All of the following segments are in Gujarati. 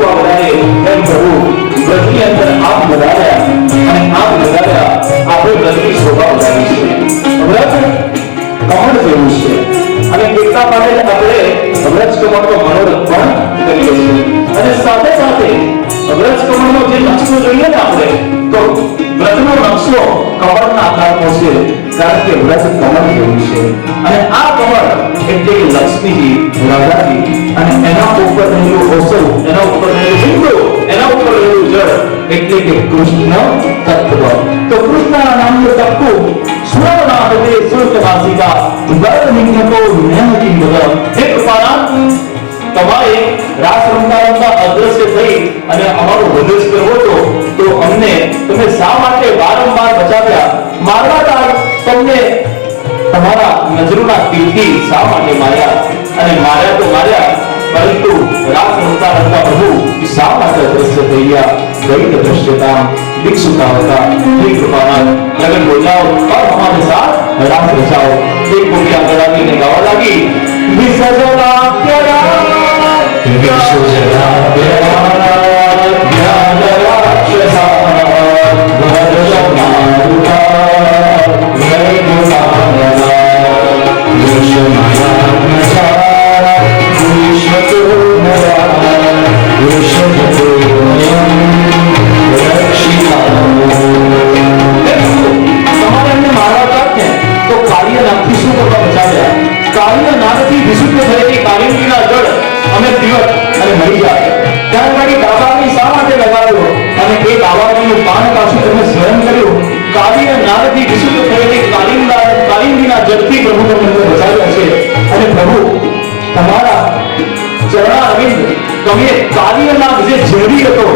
શોભા વધારે એમ પ્રભુ વ્રતની અંદર આપ વધાર્યા અને આપ વધાર્યા આપણે વ્રતની શોભા વધારી છે. વ્રત કમળ જેવું છે અને એટલા માટે જ આપણે વ્રત કમળનો મનોરથ પણ કરીએ છીએ. અને સાથે સાથે વ્રત કમળનો જે નકશો જોઈએ ને આપણે તો વ્રતનો નકશો કમળના આકારનો છે કારણ કે વ્રત કમળ જેવું છે. અને આ કમળ એટલે લક્ષ્મીજી રાધાજી અને એના ઉપર રહેલું ઓસવ, એના ઉપર રહેલું બિંદુ, એના ઉપર રહેલું જળ એટલે કે કૃષ્ણ તત્વ. તો કૃષ્ણના નામનું તત્વ સ્વરનાદે સુરતવાસિકા વર્ણિન્યકો નેહતિ મદ. એક પારાંત તમારે રાસ રમતા રમતા અદ્રશ્ય થઈ અને અમારો વધ કરવો તો અમને તમે શા માટે વારંવાર બચાવ્યા? મારવાતા તમને તમારા નજરોના તીરથી શા માટે માર્યા? અને માર્યા તો માર્યા પરંતુ રાસ રમતા રમતા પ્રભુ શા માટે અદ્રશ્ય થઈ ગયા? દૈત દ્રશ્યતા दिक्षुतावता हे कृपानाथ लगन हो जाओ और हमारे साथ रास रचाओ. एक गोपी आगरा की ने गावा लगी विसर्जना प्यारा विसर्जना प्यारा ज्ञान राक्षसा भरजमारुता वैगुणानना विषमया नशा विश्वतोमया विश्वतोमया વિશુદ્ધ થયેલી કાલિંદીના જળ અમે પીવત અને મરી જાય. ત્યાર પછી દાવાગ્નિ શા માટે લગાવ્યો અને એ દાવાગ્નિનું પાન પાછું તમે સ્મરણ કર્યું? કાલિય નાદથી વિશુદ્ધ થયેલી કાલિંદીના જળથી પ્રભુ તમને બચાવ્યા છે. અને પ્રભુ તમારા ચરણારવિંદ તમે કાલિયના જે ઝેરી હતો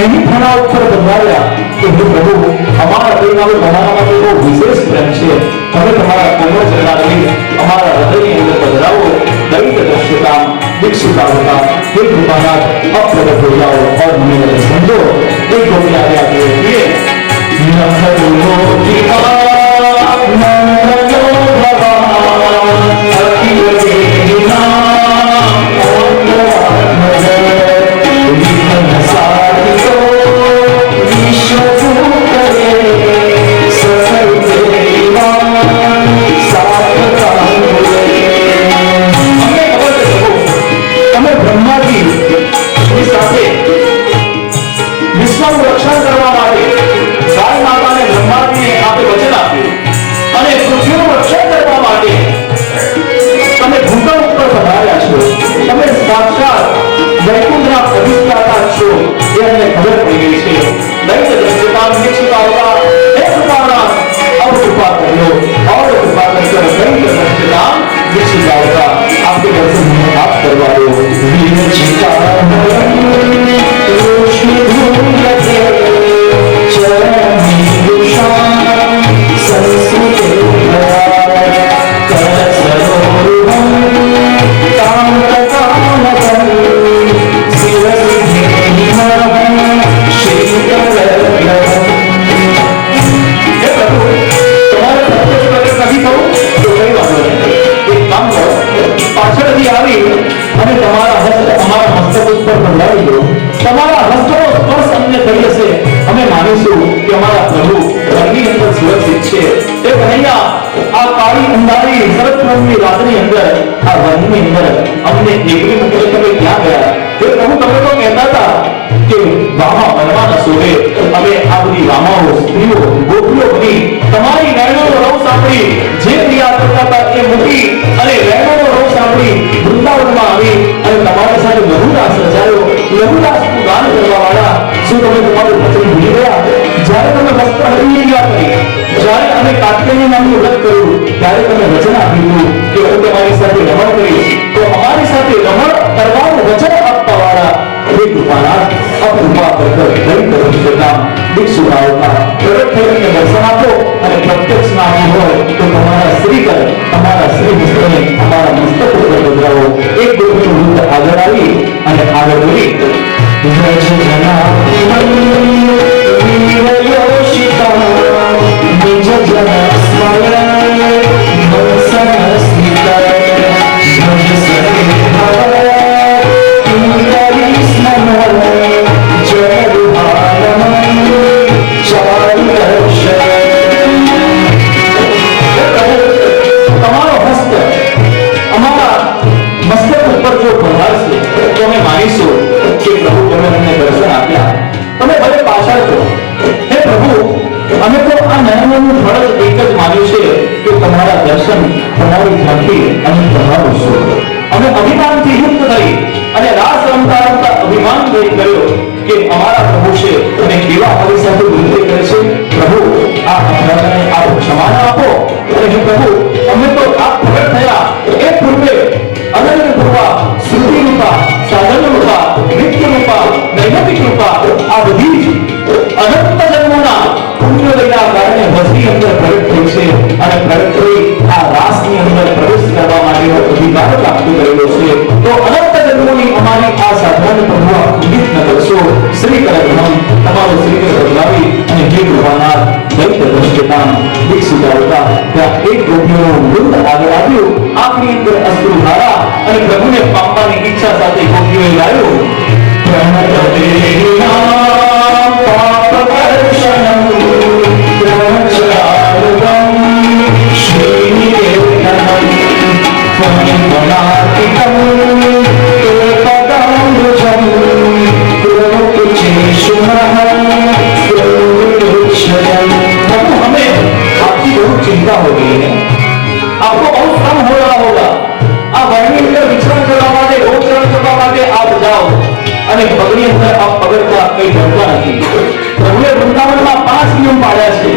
એની ફણા ઉપર બંધાવ્યા. કે હે પ્રભુ અમારા હૃદયમાં તમારા માટે બહુ વિશેષ પ્રેમ છે. તમે તમારા કોમળ ચરણારવિંદ અમારા હૃદયની અંદર પધરાવો. દૈત દ્રશ્યતા દીક્ષિતાવતા हे कृपानाथ अब प्रकट हो जाओ और हमें समझो. एक गोपी आगे आते हुए Thank you. આદેશ કર્યો કે અમારા પ્રભુ છે અને કેવા અમારી સાથે વિનંતી કરે છે, પ્રભુ આ અપરાધને આપ ક્ષમા આપો. અને હે પ્રભુ, અમે તો આપ પ્રગટ થયા એ પૂર્વે અનંત કૃપા, શ્રુતિ કૃપા, સાધન કૃપા, નિત્ય કૃપા, નૈમિતિક કૃપા આ બધી જ અનંત જન્મોના પુણ્યોદયના કારણે વસ્તી અંદર પ્રગટ થઈ છે અને પ્રગટ થઈ આ રાસની અંદર પ્રવેશ કરવા માટેનો અધિકાર પ્રાપ્ત કરેલો છે. તો અનંત જન્મોની અમારી આ સાધનાને પ્રભુ આપ ખંડિત ન કરશો. શ્રી કરગ્રહમ તમારો શ્રી કર બદલાવી અને હે કૃપાનાથ દૈત્ય દ્રષ્ટિતાન દીક્ષિત આવતા ત્યાં એક ગોપીઓનું વૃંદ આગળ આવ્યું. આંખની અંદર અશ્રુધારા અને પ્રભુને પામવાની ઈચ્છા સાથે ગોપીઓએ ગાયું, चिंता हो गई है, आपको बहुत श्रम हो रहा होगा. आप वर्णी अंदर विचरण करवा માટે રોચરણ કરવા માટે આપ જાઓ અને પગની અંદર આપ પગરખા કઈ ભરતા નથી. પ્રભુએ વૃંદાવનમાં 5 નિયમ પાડ્યા છે.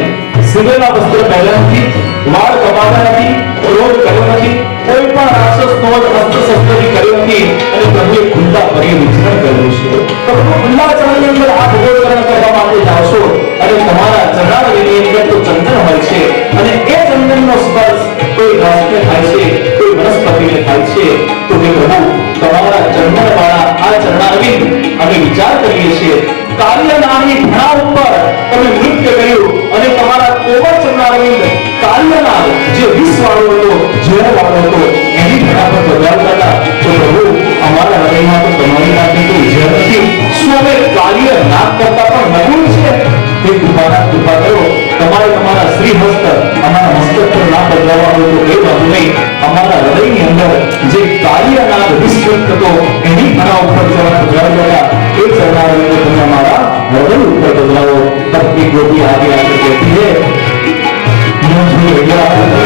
સિવેલા વસ્ત્ર પહેર્યા નથી, વાળ કપાવ્યા નથી, ક્રોધ કર્યો નથી, કોઈ પણ રાક્ષસનો અસ્ત્ર શસ્ત્રથી કર્યો નથી અને પ્રભુએ ખુલ્લા પગે વિચરણ કર્યું છે. તો ખુલ્લા ચરણની અંદર આપ રોચરણ કરવા માટે જાવશો અને તમારા ચરણારવિંદની અંદર તો ચંદન હોય છે અને એ ચંદનનો સ્પર્શ કોઈ ઘાસને થાય છે, કોઈ વનસ્પતિને થાય છે. તો હે પ્રભુ, તમારા ચરણવાળા આ ચરણારવિંદ અમે વિચાર કરીએ છીએ, કાલિયા નામની ઘણા ઉપર તમે નૃત્ય કર્યું અને તમારા કોમળ ચરણારવિંદ કાલિયાનાગ જે વિષ વાળો હતો, ઝેર વાળો હતો, એની ઘણા પર બગાડતા હતા. તો પ્રભુ, અમારા હૃદયમાં તો તમારી પાસે કોઈ ઝેર નથી, શું અમે કાલિયાનાગ કરતા પણ નબળું છે? હે કૃપાનાથ, કૃપા કરો. તમારા શ્રી હસ્ત અમારા મસ્તક પર ના બદલાવા હોય તો એ બાબુ નહીં, અમારા હૃદયની અંદર જે કાલિયાનાગ વિસ્તૃત હતો એની ઘણા ઉપર બદલાવ્યા એ ચરણારવિંદ તમે અમારા हृदय ऊपर बदलाओ. तब की गोपी आगे आकर कहती है, मुझे याद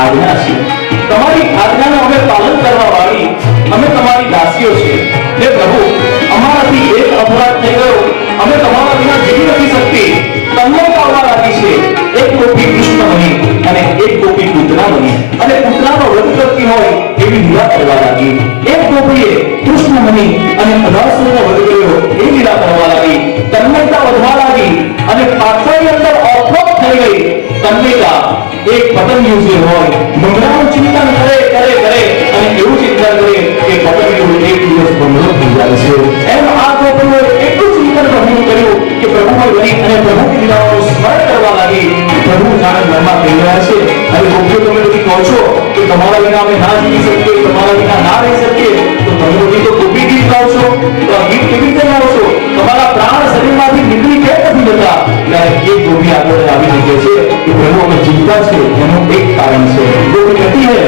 આજ્ઞા છે. તમારી આજ્ઞાનું અમે પાલન કરવા વાળી અમે તમારી દાસીઓ છે. હે પ્રભુ, અમારાથી એક અપરાધ થઈ ગયો, અમે તમારા વિના જીવી નથી શકતી. તમને આવવા લાગી છે. એક ગોપી કૃષ્ણ બની અને એક ગોપી પૂતના બની અને પૂતનાનો વધ કરતી હોય એવી લીલા કરવા લાગી. એક ગોપીએ કૃષ્ણ બની અને અધાસુરનો વધ કર્યો એ લીલા કરવા લાગી. તન્મયતા વધવા લાગી અને પાછળની અંદર ઓફોપ થઈ ગઈ. તન્મયતા એક પતંગિયું જે હોય ભમરાનું ચિંતન કરે કરે કરે અને એવું ચિંતન કરે કે પતંગિયું એક દિવસ ભમરો થઈ જાય છે. એમ આ ગોપીઓએ એટલું ચિંતન પ્રભુનું કર્યું કે પ્રભુએ બની અને પ્રભુની લીલાઓનું સ્મરણ કરવા લાગી. પ્રભુ જાણે મનમાં કહી રહ્યા છે, અરે ગોપીઓ, તમે બધી કહો છો કે તમારા વિના અમે ના જીવી શકીએ, તમારા વિના ના રહી શકીએ, તો તમે બધી તો ગોપી ગીત ગાઓ છો, તો આ ગીત કેવી રીતે ગાઓ છો? તમારા પ્રાણ શરીરમાંથી નીકળી કેમ નથી જતા? ત્યારે એક ગોપી આગળ આવી કહે છે કે પ્રભુ, અમે જીવતા છે એનું એક કારણ છે. ગોપી કહેતી હે,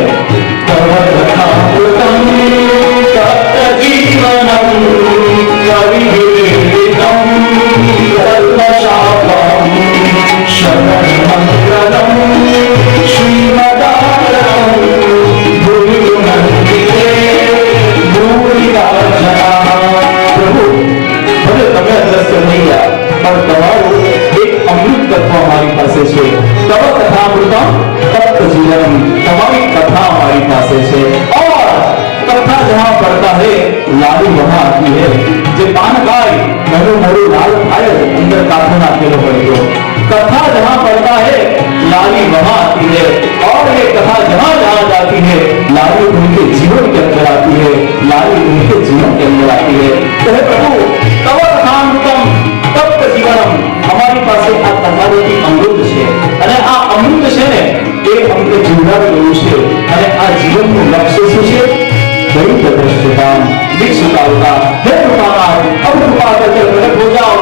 लाली वहां आती है जे पान गाय नरू नरू लाल फायर अंदर काफन नाखेलो पड़ेगो. कथा जहां पढ़ता है लाली वहां आती है और ये कथा जहां जहां जाती है लाली उनके जीवन के अंदर आती है, लाली उनके जीवन के अंदर आती है. तो हे प्रभु, तव कथामृतम तप्त जीवनम, हमारी પાસે આ કથાની અમૃત છે અને આ અમૃત છે ને એ અમને જીવડાવેલું છે અને આ જીવનનું લક્ષ્ય શું છે? दैत्य दृष्टिताम दीक्षित होगा. हे कृपानाथ, अब कृपा करके प्रकट हो जाओ.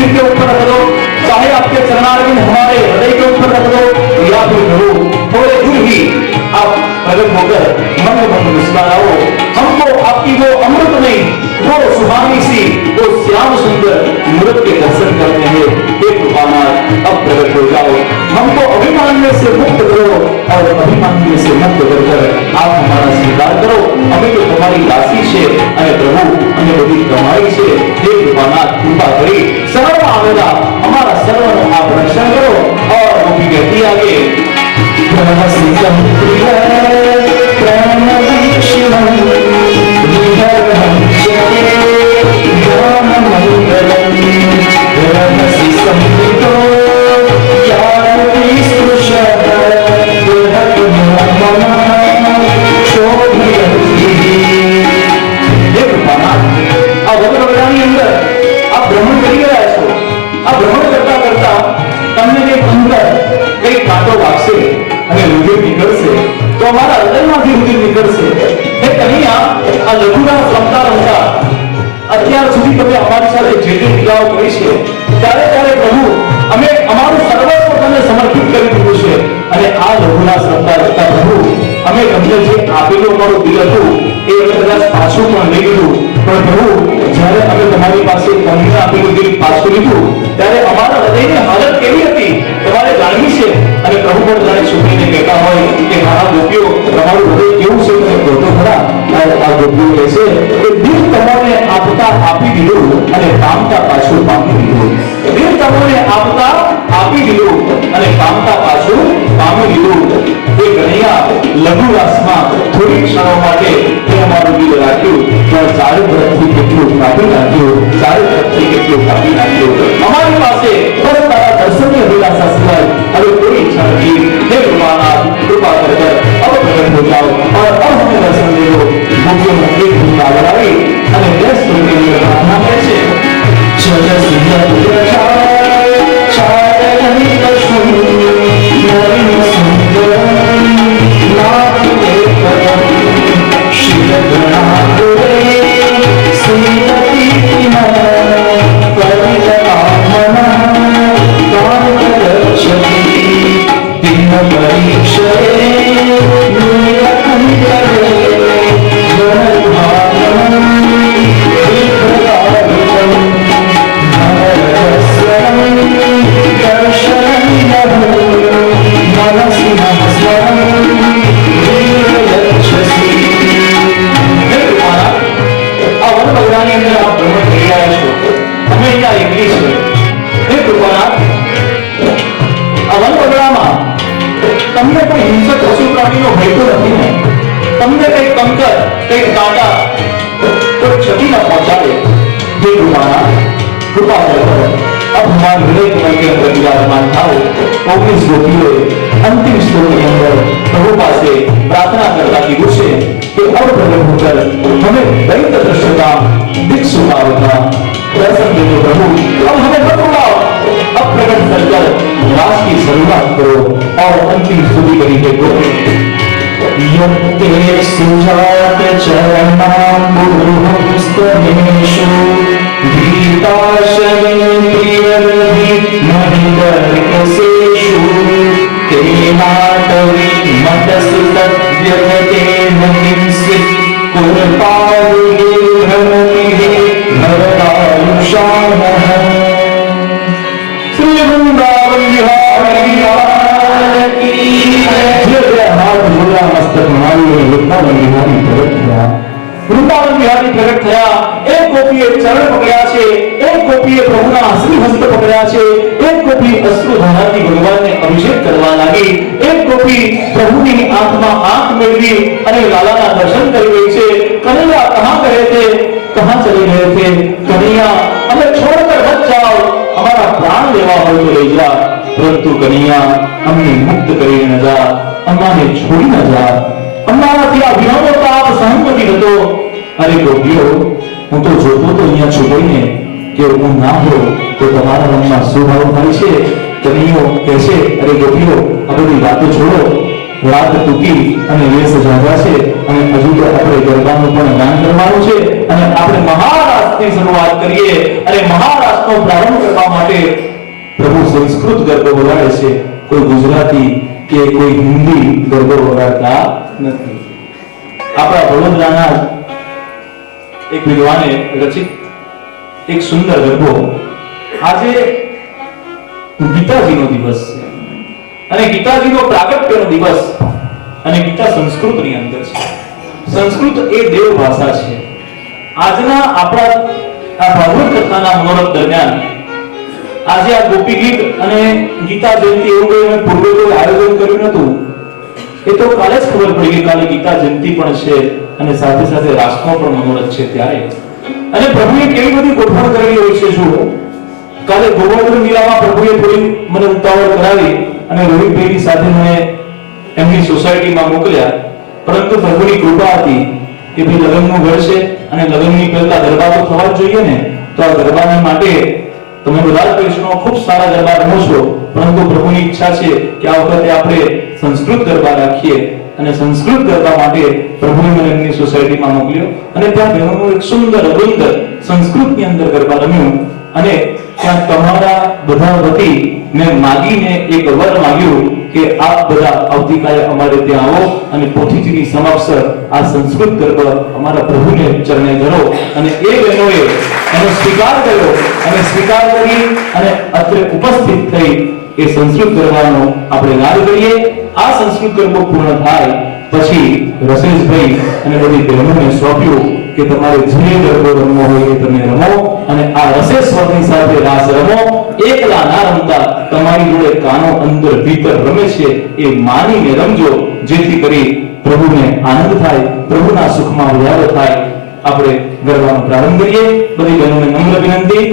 सिर के ऊपर रख दो, चाहे आपके चरणारविंद हमारे हृदय के ऊपर रख दो, या फिर प्रभु थोड़े दूर ही आप प्रकट होकर मन में मुस्कुराओ। हमको आपकी वो अमृत नहीं, वो सुहानी सी, वो श्याम सुंदर मूर्त के दर्शन करने हैं। हे कृपानाथ, अब प्रकट हो जाओ, हमको अभिमान में से मुक्त करो और अभिमान में से मुक्त कर आप हमारा स्वीकार करो। हमें तो तुम्हारी दासी છે અને પ્રભુ અમે બધી તમારી છે। हे कृपानाथ, कृपा करी सर्व आवेला हमारा सर्वનો आप रक्षण करो। और वो भी कहती आगे, प्रणसितं प्रिय प्रणवीक्षिणं विहरणं जये ज्ञानमङ्गलं रमसि संहितो यावतीस्पृशः देहतु मम शोभयति। हे कृपानाथ, આ વગરવગડાની અંદર આ ભ્રમણ કરી રહ્યા છો। આ ભ્રમણ કરતા કરતા તમને જે અંદર કઈ કાંટો વાગશે અને રુધિર નીકળશે તો અમારા હૃદયમાંથી રુધિર નીકળશે। હે કનૈયા, આ લઘુના રમતા રમતા અત્યાર સુધી તમે અમારી સાથે જે જે લીલાઓ કરી છે ત્યારે ત્યારે પ્રભુ અમે અમારું સર્વસ્વ તમને સમર્પિત કરી દીધું છે। અને આ લઘુના રમતા રમતા પ્રભુ અમે તમને જે આપેલું અમારું દિલ હતું એ અમે કદાચ પાછું પણ લઈ લીધું, પણ પ્રભુ જ્યારે અમે તમારી પાસે તમને આપેલું દિલ પાછું લીધું ત્યારે અમારા હૃદયની હાલત કેવી હતી તમારે જાણવી છે। અને પ્રભુ પણ જાણે છોકરીને કહેતા હોય કે મારા ગોપીઓ તમારું હૃદય કેવું છે તમે કહો ખરા। આ ગોપીઓ કહે છે કે દિલ તમને આપતા આપી દીધું અને કામતા પાછું પામી દીધું। દિલ તમને આપતા આપી દીધું અને કામતા પાછું પામી દીધું। એ કનૈયા લઘુ રાસમાં થોડી ક્ષણો માટે તે અમારું દિલ રાખ્યું, પણ ચારે તરફથી કેટલું કાપી નાખ્યું, ચારે તરફથી કેટલું કાપી નાખ્યું। અમારી પાસે બસ તારા દર્શનની અભિલાષા સિવાય હવે कोई इच्छा नहीं। हे कृपानाथ, कृपा कर अब प्रकट हो जाओ और अब हमें दर्शन दे दो। मुझे एक भूमिका लगाई અને વ્યસ્ત રૂપે પ્રાર્થના કરે છે, જય સિંહ પ્રચાર ચારણિ કશું નવીન સુંદર નાથ દેવમ શિવ ગણાતુરે શ્રીમતી કિના પરિતકામના કામરક્ષતિ દિન પરીક્ષે નીલકંઠ કરે તમને કોઈ હિંસક પશુ પ્રાણીનો ભય તો નથી ને? તમને કઈ કંકર કઈ કાંટા કોઈ ક્ષતિ ન પહોંચાડે। हे कृपानाथ, कृपा कर अब हमारे हृदय कमल के अंदर विराजमान थाओ। 19 गोपियों अंतिम श्लोक के अंदर प्रभु पासे प्रार्थना करता की गुस्से कि अब प्रकट होकर हमें दैत्य दृश्यता दिख सुखावता दर्शन दे दो प्रभु। अब हमें मत बुलाओ, अब प्रकट कर रास की शुरुआत करो और अंतिम स्तुति करी के गोपी यत्ते सुजात चरणाम्बुरुहंस्तनेषु गीताशयन्तिरवि महिदर्कसेषु तेनाटवि मटसु तद्व्यथतेन किंसित् कुरपादुगे भ्रमति भरतायुषाणः। श्री वृंदावन बिहारी की जय। हाथ जोड़ा मस्तक मारिए, वृंदावन बिहारी प्रकट થયા। वृंदावन बिहारी प्रकट થયા। एक गोपीએ ચરણ પકડ્યા છે, એક गोपीએ પ્રભુના શ્રી હસ્ત પકડ્યા છે, એક गोपी અશ્રુધારાથી ભગવાનને અભિષેક કરવા લાગી, એક गोपी પ્રભુની આંખમાં આંખ મેળવી અને લાલાના દર્શન કરી રહી છે। કનૈયા કહાં ગયે थे, कहां चले गए थे? कन्हैया हमें छोड़कर मत जाओ, हमारा प्राण लेवा हो तो ले जा, परंतु कन्हैया हमने मुक्त करी न जा, अम्माने छोड़ी न जा, અમારાથી આ વિનોદનો તાપ સહન નથી થતો। અરે ગોપીઓ, હું તો જોતો તો અહીંયા છુપાઈને કે હું ના હો તો તમારા મનમાં શું ભાવ થાય છે? કનૈયો કહેશે, અરે ગોપીઓ આ બધી વાતો છોડો, રાત તૂટી અને વેશ જાગ્યા છે અને હજુ તો આપણે ગરબાનું પણ ગાન કરવાનું છે અને આપણે મહારાષ્ટ્રની શરૂઆત કરીએ અને મહારાષ્ટ્રનો પ્રારંભ કરવા માટે પ્રભુ સંસ્કૃત ગરબો વગાડે છે, કોઈ ગુજરાતી કે કોઈ હિન્દી ગરબો વગાડતા નથી. આપણા વડોદરાના એક વિદ્વાને રચિત એક સુંદર ગરબો, આજે ગીતાજીનો દિવસ છે અને ગીતાજીનો પ્રાગટ્યનો દિવસ અને ગીતા સંસ્કૃતની અંદર છે. સંસ્કૃત એ દેવ ભાષા છે. આજના આપણા આ ભાગવત કથાના મનોરથ દરમિયાન આજે આ ગોપી ગીત અને ગીતા જયંતિ એવું કોઈ પૂર્વે કોઈ આયોજન કર્યું નતું. એ તો કાલે જ ખબર પડી કે કાલે ગીતા જયંતિ પણ છે અને સાથે સાથે રાષ્ટ્રનો પણ મનોરથ છે. ત્યારે અને પ્રભુએ કેવી બધી ગોઠવણ કરેલી હોય છે. જો કાલે ગોવર્ધન મેળામાં પ્રભુએ થોડી મને ઉતાવળ કરાવી અને રોહિતભાઈની સાથે મને એમની સોસાયટીમાં મોકલ્યા, પરંતુ પ્રભુની કૃપા હતી કે ભાઈ લગ્નનું ઘર છે અને લગ્નની પહેલા ગરબા તો થવા જ જોઈએ ને, તો આ ગરબાના માટે તમે બધા વૈષ્ણવ ખૂબ સારા ગરબા રમો છો, પરંતુ પ્રભુની ઈચ્છા છે કે આ વખતે આપણે સંસ્કૃત ગરબા રાખીએ અને સંસ્કૃત ગરબા માટે પ્રભુએ મને એમની સોસાયટીમાં મોકલ્યો અને ત્યાં બહેનોનું એક સુંદર અબુંદ સંસ્કૃતની અંદર ગરબા રમ્યું અને ત્યાં તમારા બધા વતી મેં માગીને એક વર માંગ્યું કે આપ બધા આવતીકાલે અમારે ત્યાં આવો અને પોથીજીની સમક્ષ આ સંસ્કૃત ગરબા અમારા પ્રભુને ચરણે ધરો. અને એ બહેનોએ એનો સ્વીકાર કર્યો અને સ્વીકાર કરી અને અત્રે ઉપસ્થિત થઈ એ સંસ્કૃત ગરબાનો આપણે લાભ કરીએ. આ સંસ્કૃત ગરબો પૂર્ણ થાય પછી રસેશભાઈ અને બધી બહેનોને સોંપ્યું કે તમારે જે ગરબો રમવો હોય એ તમે રમો અને આ રસેશ્વરની સાથે રાસ રમો. એકલા ના રમતા તમારી જોડે કાનો અંદર ભીતર રમે છે એ માનીને રમજો, જેથી કરી પ્રભુને આનંદ થાય, પ્રભુના સુખમાં વધારો થાય. આપણે ગરબાનો પ્રારંભ કરીએ. બધી બહેનોને નમ્ર વિનંતી.